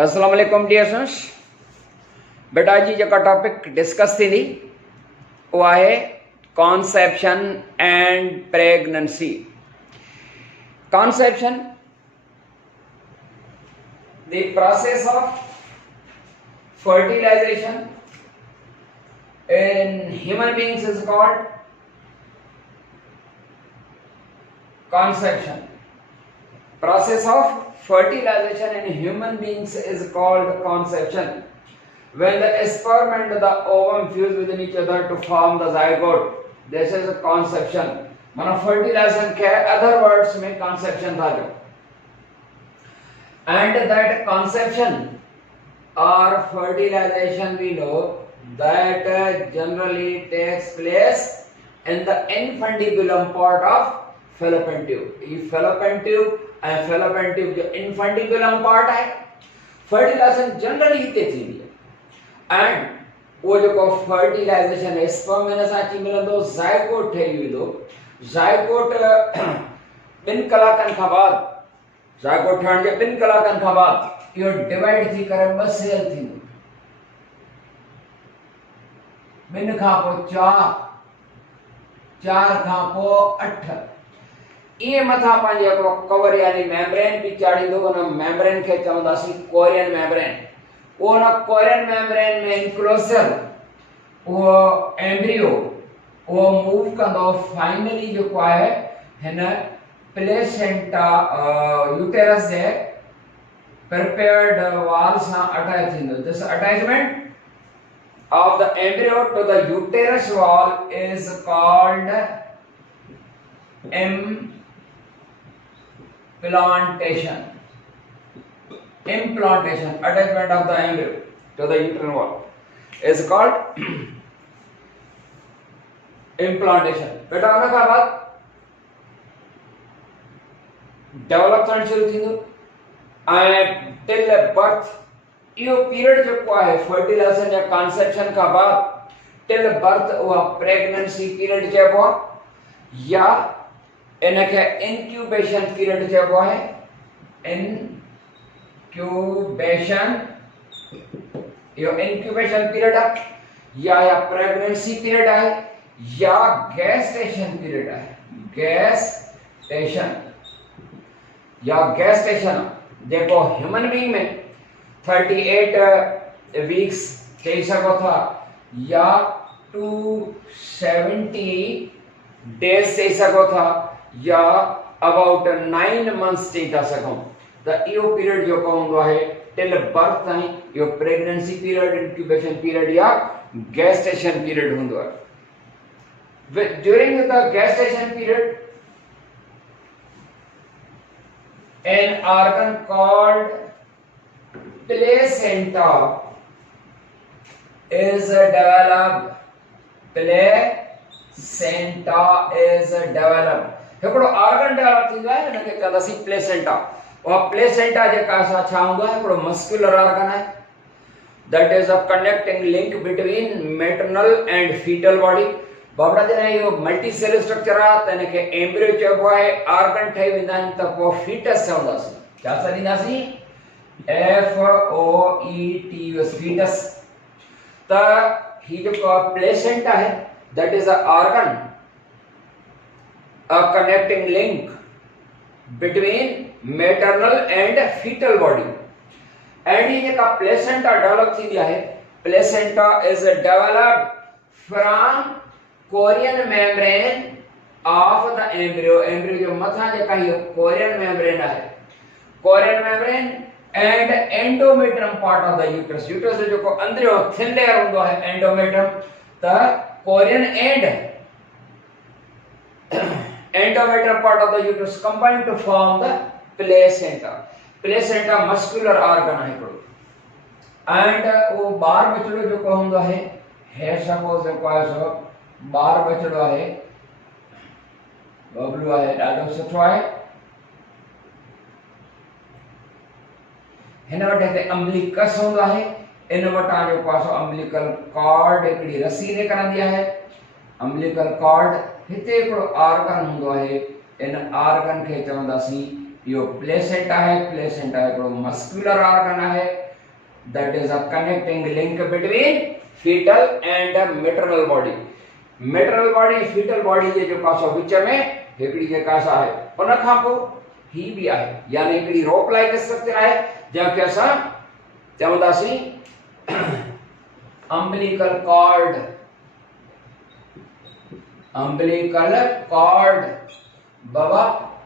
अस्सलाम वालेकुम dear students. बेटा जी जेका टॉपिक डिस्कस थी वो है conception and pregnancy. Conception the process of fertilization in human beings is called conception. Process of fertilization in human beings is called conception. When the sperm and the ovum fuse within each other to form the zygote, this is a conception. माना fertilization क्या है? Other words में conception था जो, and that conception or fertilization we know that generally takes place in the infundibulum part of fallopian tube. ये fallopian tube जो infundibulum part है, fertilization generally इते थींदी है। and वो जो को fertilization है sperm में साची मिलंदो zygote ठही वेंदो। zygote ॿिनि कलाकनि खां बाद zygote ठहण जे ॿिनि कलाकनि खां बाद इहो डिवाइड थी करे ॿ सेल थींदो। ॿिनि खां पोइ चार खां पोइ 8 इहे मथां पंहिंजे हिकिड़ो कवर यानी मेम्ब्रेन बि चाढ़ींदो। उन मेम्ब्रेन खे चवंदासीं कोरियन मेम्ब्रेन। उन कोरियन मेम्ब्रेन में इंक्लोजर उहो एम्ब्रियो उहो मूव कंदो। फाइनली जेको आहे हिन placenta uterus J prepared wall sa attach thindo. This attachment of the embryo to the uterus wall is called implantation. Attachment of the embryo to the uterine wall is called implantation. बेटा उन खां बाद development शुरू थींदो and till birth yo period जेको आहे fertilisation या conception का बाद till birth उहा प्रेगनेंसी पीरियड चइबो आहे या इनखे इंक्यूबेशन पीरियड चइबो आहे। इंक्यूबेशन यो इंक्यूबेशन पीरियड आहे या प्रेगनेंसी पीरियड आहे या गेस्टेशन पीरियड आहे। गेस्टेशन देखो ह्यूमन बीइंग में 38 वीक्स चई सघो था या 270 डेज चई सघो था या अबाउट 9 मंथ्स चई था सघूं। त इहो पीरियड जेको हूंदो आहे टिल बर्थ ताईं इहो प्रेगनेंसी पीरियड, इंक्यूबेशन पीरियड या गेस्टेशन पीरियड हूंदो आहे। During the gestation period an organ called placenta is developed. हिकिड़ो ऑर्गन डेवलप थींदो आहे हिनखे चवंदासीं प्लेसेंटा। उहा प्लेसेंटा जेका असां छा हूंदो आहे हिकिड़ो मस्कुलर ऑर्गन आहे that is a connecting link between maternal and foetal body. बाबड़ा जॾहिं इहो मल्टी सेल स्ट्रक्चर आहे त हिनखे एम्ब्रियो चइबो आहे। ऑर्गन ठही वेंदा आहिनि त पोइ फीटस चवंदासीं। छा छॾींदासीं? FOET foetus. त ही जेको प्लेसेंटा आहे that is a organ a connecting link between maternal and foetal body. And ही जेका प्लेसेंटा डेवलप थींदी आहे placenta is developed from chorion membrane of the embryo. Embryo जो मथा जेका ये कोरियन मेम्ब्रेन है, chorion membrane and endometrium part of the uterus. Uterus जो को अंदरियो थिन लेयर हुंदो है एंडोमेट्रियम। त chorion and endometrium part of the uterus combine to form the placenta. Placenta muscular organ है हिकिड़ो। एंड वो बार बचड़ो जो को हुंदो है सपोज जेको आहे सो बार बचड़ो आहे, बबलू आहे, ॾाढो सुठो आहे। हिन वटि हिते अम्बिलिकस हूंदो आहे। इन वटां जो पासो अम्बिलिकल कॉर्ड हिकिड़ी रसी निकिरंदी आहे। अम्बिलिकल कॉर्ड हिते हिकिड़ो ऑर्गन हूंदो आहे। इन ऑर्गन खे चवंदासीं इहो प्लेसेंटा है। प्लेसेंटा हिकिड़ो मस्कुलर ऑर्गन है that is a connecting link between fetal and maternal body. maternal body fetal body जे जो कासो विच में हिकड़ी जे कासा है उन खां पो ही भी आहे यानी हिकड़ी रोप लाइक स्ट्रक्चर आहे जंहिंखे असां चवंदासीं umbilical cord. umbilical cord बाबा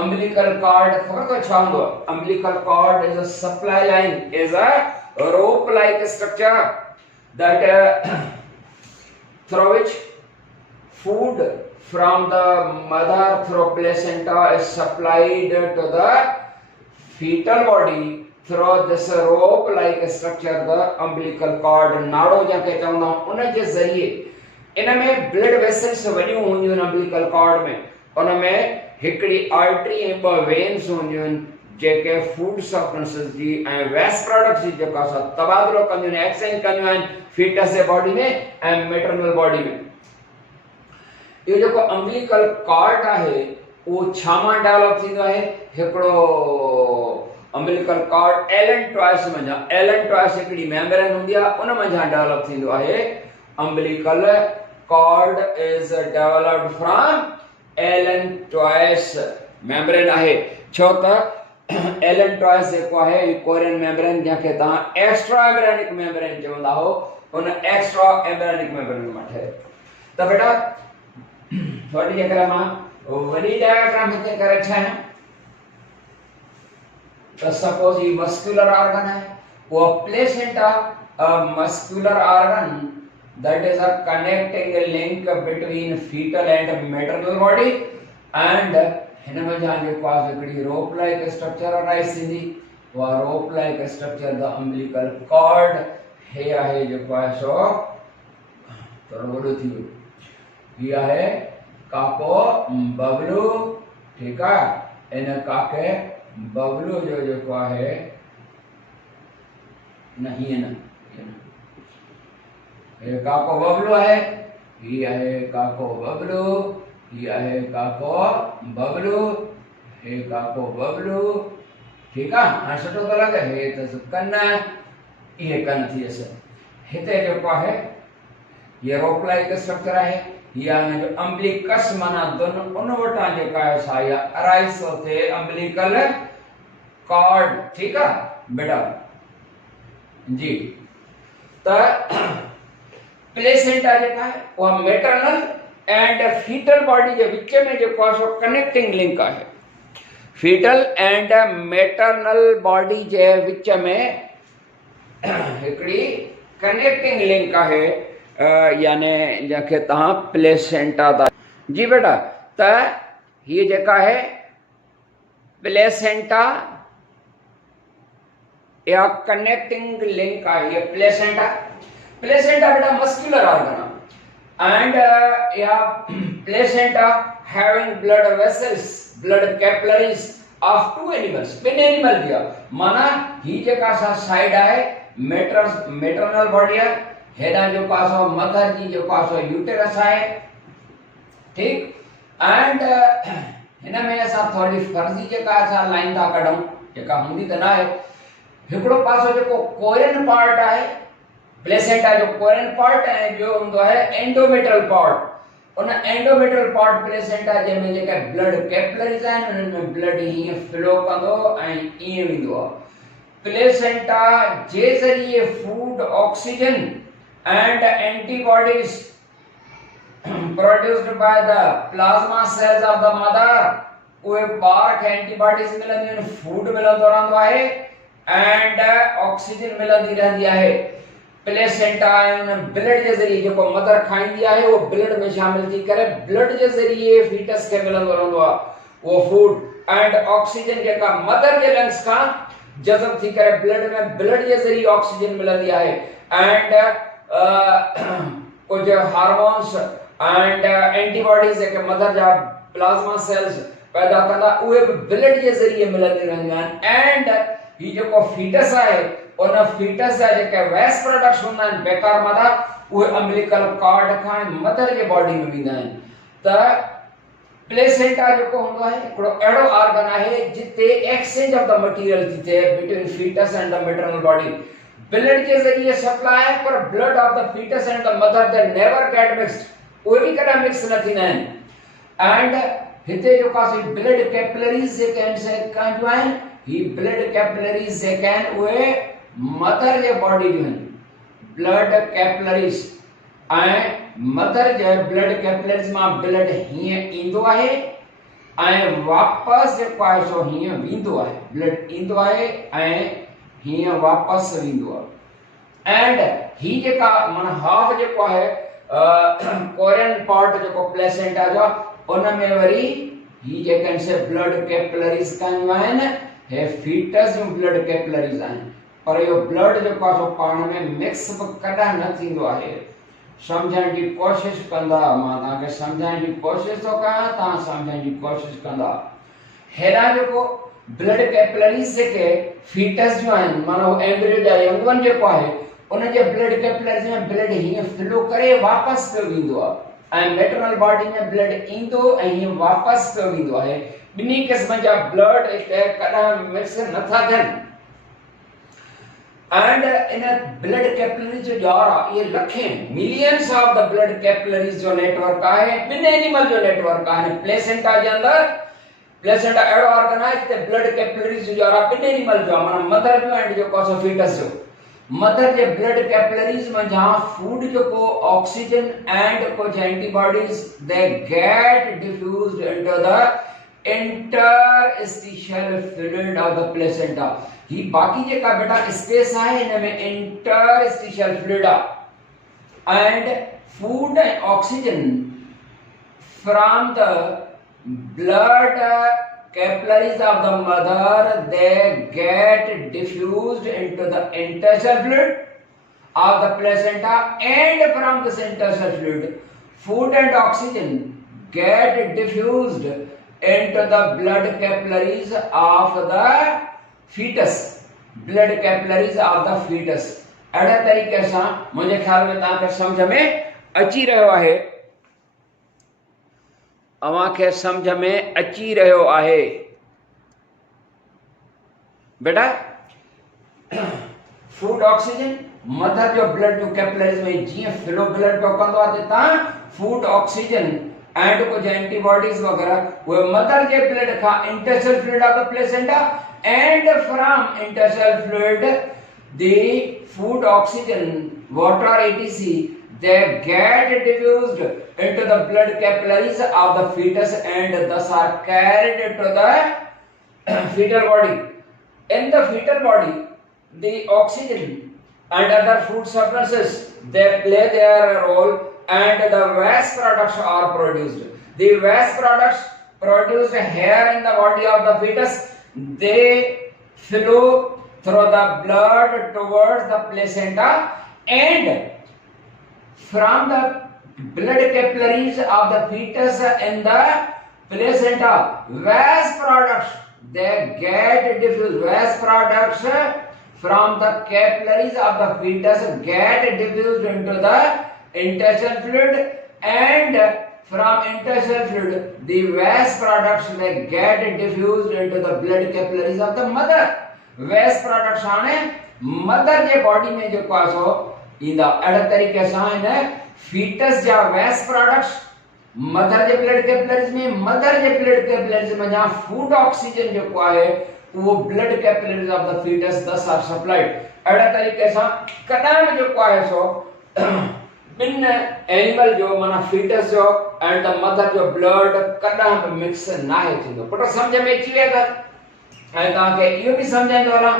umbilical cord खबर को छा हूंदो umbilical cord is a supply line, is a rope like structure that through which food from the mother through placenta is supplied to the fetal body through this rope like structure, the umbilical cord. नाड़ो जंहिंखे चवंदा आहियूं उन जे ज़रिए इन में blood vessels वञियूं हूंदियूं आहिनि umbilical cord में उन में हिकड़ी आर्टरी ऐं ॿ वेन्स हूंदियूं आहिनि जेके फूड सब्सटेंसेस जी ऐं वेस्ट प्रोडक्ट्स जी जेका सा तबादलो कंदियूं आहिनि एक्सचेंज कंदियूं आहिनि फीटस जे बॉडी में ऐं मैटरनल बॉडी में। इहो जेको umbilical cord आहे उहो छा मां डेवलप थींदो आहे हिकड़ो umbilical cord एलन ट्वाइस मंझां एलन ट्वाइस हिकड़ी मेम्ब्रेन हूंदी आहे उन मंझां डेवलप थींदो आहे। umbilical cord is developed from allantois membrane आहे छो त एलन ट्वाइस जेको आहे कोरियन मेम्ब्रेन जंहिंखे तव्हां एक्स्ट्रा एम्ब्रियोनिक मेम्ब्रेन चवंदा हो उन एक्स्ट्रा एम्ब्रियोनिक मेम्ब्रेन मां ठहे। त बेटा थोड़ी जेकर मां वडी डायग्राम हिते करे ठाहियां तो suppose ये muscular organ है वो placenta a muscular organ that is a connecting link between fetal and maternal body and हिन में जहां जो पास हिकड़ी rope like structure arise थींदी वो rope like structure the umbilical cord हे आहे जो पास हो थोड़ो वडो थी वियो ये आहे काको बबलू ठीक है इन काके बबलू जो जेको आहे नहीं है ना ये काको बबलू है ये आहे काको बबलू ये आहे काको बबलू हे काको बबलू ठीक है हां सुठो तो लगे हे त कन ये कन थी असे हिते जेको आहे ये रोप लाइक स्ट्रक्चर आहे यानी जो umbilicus माना दोनों उन वटा जेका है साया अराइज होते umbilical cord ठीक है बेटा जी त प्लेसेंटा जेका है वो मैटरनल एंड फीटल बॉडी जे विच में जेको सो कनेक्टिंग लिंक है फीटल एंड मैटरनल बॉडी जे विच में हिकड़ी कनेक्टिंग लिंक है यानी जंहिंखे तव्हां प्लेसेंटा था जी बेटा त ये जेका है प्लेसेंटा या कनेक्टिंग लिंक है ये प्लेसेंटा प्लेसेंटा बेटा मस्कुलर ऑर्गन एंड या placenta having blood vessels blood capillaries of two animals बिन एनिमल दिया माना ही जेका सा साइड है मैटरनल बॉडी है हेडा जो पासो मदर जी जो पासो यूटेरस है ठीक एंड हिन में असा थोड़ी फर्जी जेका सा लाइन था कढूं जेका हुंदी त ना है हिकड़ो पासो जेको कोरियन पार्ट है प्लेसेंटा जो कोरियन पार्ट है जो हुंदो है एंडोमेट्रियल पार्ट उन एंडोमेट्रियल पार्ट प्लेसेंटा जे में जेका ब्लड कैपिलरीज आहिनि उन में ब्लड ही फ्लो कंदो ऐं ई विंदो प्लेसेंटा जे ज़रिए food oxygen and antibodies produced by the plasma cells of the mother उहे ॿार खे एंटीबॉडीज मिलंदियूं आहिनि फूड मिलंदो रहंदो आहे एंड ऑक्सीजन मिलंदी रहंदी आहे प्लेसेंटा उन ब्लड जे ज़रिए जेको मदर खाईंदी आहे वो ब्लड में शामिल थी करे ब्लड जे ज़रिए फीटस खे मिलंदो रहंदो आहे वो फूड एंड ऑक्सीजन जेका मदर जे लंग्स खां जज़ब थी करे ब्लड में ब्लड जे ज़रिए ऑक्सीजन मिलंदी आहे एंड कुछ हार्मोन्स एंड एंटीबॉडीज के मदर जा प्लाज्मा सेल्स पैदा कंदा उहे ब्लड जे ज़रिए मिलंदी रहंदियूं आहिनि एंड ही जेको फीटस आहे उन फीटस जा जेके वेस्ट प्रोडक्ट्स हूंदा आहिनि बेकार मदर उहे umbilical cord खां मदर जे बॉडी में वेंदा आहिनि त प्लेसेंटा जेको हूंदो आहे हिकिड़ो अहिड़ो ऑर्गन आहे जिते एक्सचेंज ऑफ द मटीरियल थी थिए between foetus and the maternal body blood के जरिए सप्लाई है, पर blood of the foetus and the mother they never get mixed, कोई भी कदा मिक्स न थींदा आहिनि। एंड हिते जो कासी blood capillaries J can say कान जो आहिनि, ही ब्लड कैपिलरीज जे कैन उहे मदर जे बॉडी जो आहिनि, ब्लड कैपिलरीज ऐं मदर जे ब्लड कैपिलरीज मां ब्लड हीअं ईंदो आहे ऐं वापस जेको आहे सो हीअं वेंदो आहे, ब्लड ईंदो आहे ऐं हीअं वापस वेंदो आहे। एंड ही जेका माना हाफ जेको आहे कोरियन पार्ट जेको प्लेसेंटा जो उन में वरी ही जेकनि से ब्लड कैपिलरीज कान आहिनि, हे फीटस जूं ब्लड कैपिलरीज आहिनि, पर इहो ब्लड जेको आहे सो पाण में मिक्स बि कॾहिं न थींदो आहे। समझण जी कोशिश कंदा, मां तव्हांखे समझाइण जी कोशिश थो कयां, तव्हां समझण जी कोशिश कंदा। हेॾा जेको ब्लड कैपिलरीज जेके फीटस जो आहिनि, माना एम्ब्रियो जा यंगवन जेको आहे उन जे ब्लड कैपिलरीज में ब्लड हीअं फ्लो करे वापस पियो वेंदो आहे, ऐं मैटरनल बॉडी में ब्लड ईंदो ऐं हीअं वापस पियो वेंदो आहे। ॿिन्ही क़िस्म जा ब्लड हिते कॾहिं मिक्स नथा थियनि। एंड इन ब्लड कैपिलरीज जो द्वारा ये लखें millions of the blood capillaries जो नेटवर्क आहे, ॿिन एनिमल जो नेटवर्क आहे। प्लेसेंटा जे अंदर, प्लेसेंटा अहिड़ो ऑर्गन आहे जिते ब्लड कैपिलरीज जो द्वारा ॿिन एनिमल जो, माना मदर जो एंड जेको आहे फीटस जो, मदर जे ब्लड कैपिलरीज में जहां फूड जेको ऑक्सीजन एंड कुछ antibodies they get diffused into the interstitial fluid of the placenta. ही बाकी जेका बेटा स्पेस आहे इन में interstitial fluid and food and oxygen from the blood capillaries of the mother, they get diffused into the interstitial fluid of the placenta, and from this interstitial fluid food and oxygen get diffused into the blood capillaries of the fetus, blood capillaries of the fetus। अहिड़े तरीक़े सां मुंहिंजे ख़्याल में तव्हांखे सम्झ में अची रहियो आहे, अवांखे समझ में अची रहियो आहे बेटा। फूड ऑक्सीजन मदर जो ब्लड जो कैपिलरीज में जीअं फ्लो ब्लड पियो कंदो आहे, जितां फूड ऑक्सीजन एंड कुछ एंटीबॉडीज वगैरह उहे मदर जे blood Khan interstitial fluid of the placenta and from interstitial fluid the food oxygen water etc they get diffused into the blood capillaries of the fetus and thus are carried into the fetal body। In the fetal body, the oxygen and other food substances they play their role and the waste products are produced। The waste products produced here in the body of the fetus, they flow through the blood towards the placenta, and from the blood capillaries of the fetus in the placenta, waste products they get diffused, waste products from the capillaries of the fetus get diffused into the interstitial fluid, and from interstitial fluid the waste products they get diffused into the blood capillaries of the mother। waste products आने mother जे body में जो पासो ईंदा। अहिड़े तरीक़े सां इन फीटस जा वेस्ट प्रोडक्ट्स मदर जे ब्लड कैपिलरीज में, मदर जे ब्लड कैपिलरीज में जहां फूड ऑक्सीजन जेको आहे उहो blood capillaries of the foetus दस आर सप्लाइड। अहिड़े तरीक़े सां कॾहिं बि जेको आहे सो ॿिन एनिमल जो माना फीटस जो एंड द मदर जो ब्लड कॾहिं बि मिक्स नाहे थींदो। पुट सम्झ में अची वियो। ऐं तव्हांखे इहो बि सम्झाईंदो वञा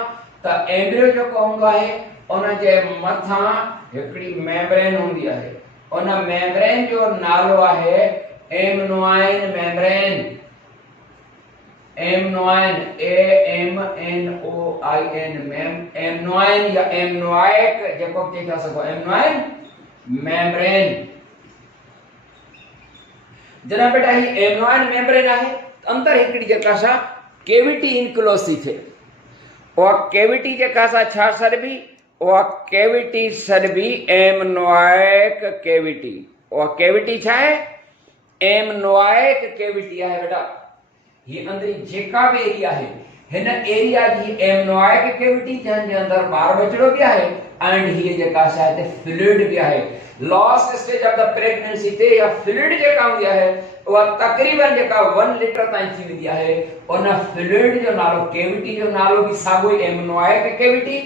त एम्ब्रियो जेको हूंदो आहे उन जे मथां हिकिड़ी मेम्ब्रेन हूंदी आहे, उन मेम्ब्रेन जो नालो आहे एमनोइन मेम्ब्रेन। एमनोइन AMNOIN एमनोइन या एमनोइक जेको बि चई था सघो, एमनोइन मेम्ब्रेन। जॾहिं बेटा ही एमनोइन मेम्ब्रेन आहे अंदर हिकिड़ी जेका सा केविटी इनक्लोज थी थिए, उहा केविटी जेका सा छा सॾिबी, उहा केविटी सॾिबी एमनोइक केविटी। उहा केविटी छा आहे, एमनोइक केविटी आहे बेटा। ये अंदरी जेका भी एरिया है हिन एरिया जी एमनोइक कैविटी जंहिंजे अंदर ॿार बचड़ो भी आहे एंड हीअ जेका आहे फ्लूइड भी आहे। Last stage of the pregnancy ते या फ्लूइड जेका हूंदी आहे उहा तकरीबन जेका 1 लीटर ताईं थी वेंदी आहे। उन फ्लूइड जो नालो कैविटी जो नालो भी साॻियो ई एमनोइक कैविटी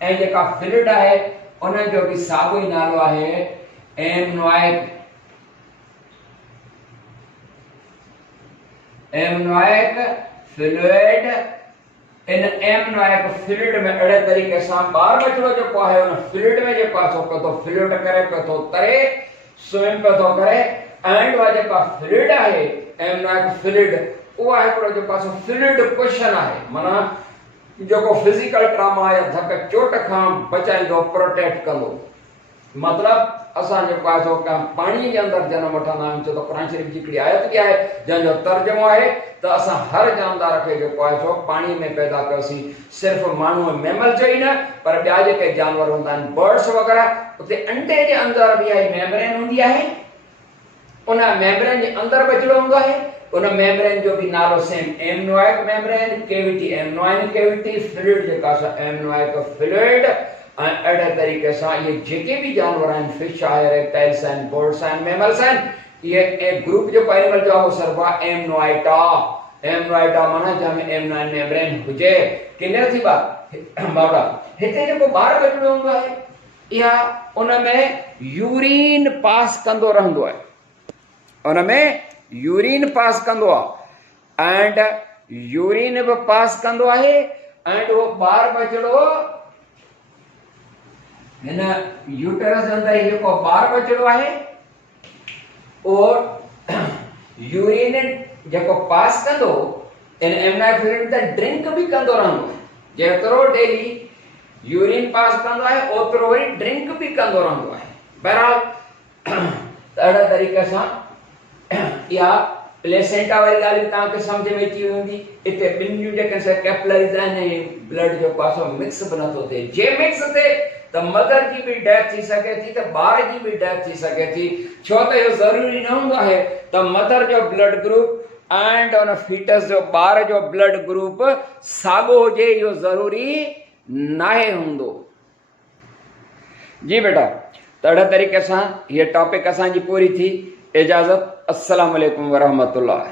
ऐं जेका फ्लूइड आहे उन जो भी साॻियो ई नालो आहे एमनोइक फ्लूइड। इन एमनोइक फ्लूइड में अड़े तरीके से बार बचड़ो जो है उन फ्लूइड में जो पास हो तो फ्लूइड करे पे तो तरे स्विम पे तो करे एंड वा जो फ्लूइड है एमनोइक फ्लूइड वो है जो पास फ्लूइड क्वेश्चन है माना जो फिजिकल ट्रामा या धक चोट का बचाइंदो प्रोटेक्ट कंदो। मतलब असा जो पासो का पानी के अंदर जन्म वठंदा आहियूं तो कुरान शरीफ जी हिकिड़ी आयत भी है जंहिंजो तर्जुमो आहे त असां हर जानदार खे जो पासो पानी में पैदा कयोसीं। सिर्फ माण्हू मैमल जो ही न पर ॿिया जेके जानवर हूंदा आहिनि बर्ड्स वग़ैरह उते अंडे जे अंदर भी आहे मेम्ब्रेन हूंदी आहे। उन मेम्ब्रेन जे अंदर बचड़ो हूंदो आहे। उन मेम्ब्रेन जो भी नालो same amniotic membrane cavity amniotic cavity fluid जेका एमनोइक फ्लूइड। अड़े तरीके से ये जेके भी जानवर हैं फिश है रेप्टाइल्स हैं बर्ड्स हैं मैमल्स हैं ये एक ग्रुप जो एनिमल जो वो सर्वा एमनोइटा माना जमे एमनोइक मेम्ब्रेन हुजे किने थी बात बाबा हिते जो बाहर बचड़ो हुंदो है या उन में यूरिन पास कंदो रहंदो है। उन में यूरिन पास कंदो आ एंड यूरिन भी पास कंदो है एंड वो बाहर बचड़ो इन यूटरस अंदर ये को बार बचड़ो है और यूरिन जेको पास कंदो इन एमनोइक फ्लूइड त ड्रिंक भी कंदो रहंदो है। जेतरो डेली यूरिन पास कंदो है ओतरो ही ड्रिंक भी कंदो रहंदो है। बहरहाल अड़ा तरीके से या प्लेसेंटा वाली गाली ता के समझ में अची वेंदी। इते बिन जेके से कैपिलरीज आहिनि ब्लड जो पासो मिक्स बना तो थे जे मिक्स थे तो मदर की भी डेथ थी सके थी तो बार की भी डेथ थी सके थी। छो तो ये जरूरी न होंदा है तो मदर जो ब्लड ग्रुप एंड उन फीटस जो बार जो ब्लड ग्रुप सागो हो जे यो जरूरी नाहे होंदो। जी बेटा तड़े तरीके से ये टॉपिक असा जी पूरी थी। इजाजत अस्सलाम वालेकुम व रहमतुल्लाह।